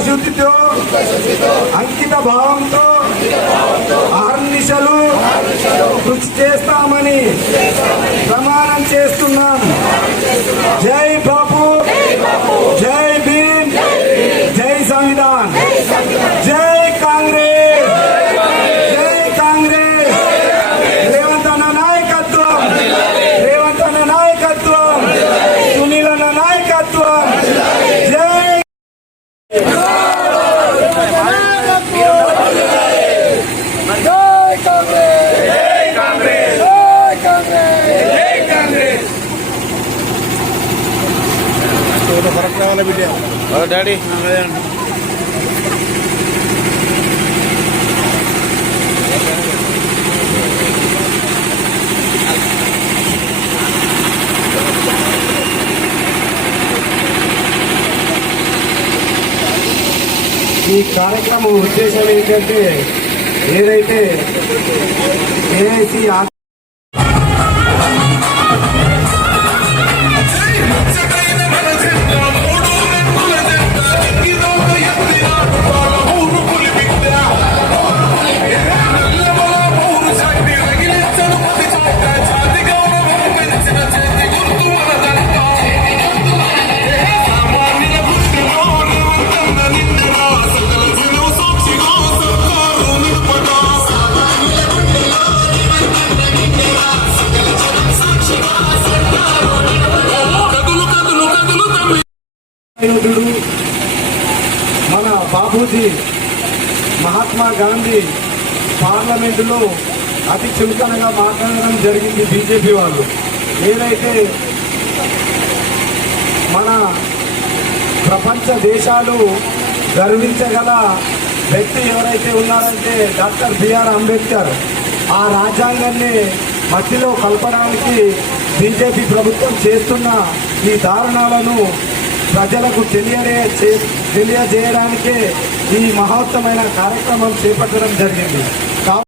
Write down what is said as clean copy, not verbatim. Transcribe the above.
చిత్తశుద్ధితో అంకిత భావంతో అహర్నిశలు కృషి చేస్తామని ప్రమాణం చేస్తున్నాం. జై బాపు, జై భీమ్, జై సంవిధాన్, జై కాంగ్రెస్, జై కాంగ్రెస్. రేవంత్ అన్న నాయకత్వం, రేవంత్ అన్న నాయకత్వం, సునీల్ అన్న నాయకత్వం. జై డాడీ ఈ కార్యక్రమం ఉద్దేశం ఏంటంటే ఏదైతే ఏఐసి మన బాబూజీ మహాత్మా గాంధీ పార్లమెంటులో అతి చులకనగా మాట్లాడడం జరిగింది. బీజేపీ వాళ్ళు ఏదైతే మన ప్రపంచ దేశాలు గర్వించగల వ్యక్తి ఎవరైతే ఉన్నారంటే డాక్టర్ బిఆర్ అంబేద్కర్. ఆ రాజ్యాంగాన్ని మట్టిలో కలపడానికి బీజేపీ ప్రభుత్వం చేస్తున్న ఈ దారుణాలను ప్రజలకు తెలియజేయడానికే ఈ మహోత్తమైన కార్యక్రమం చేపట్టడం జరిగింది.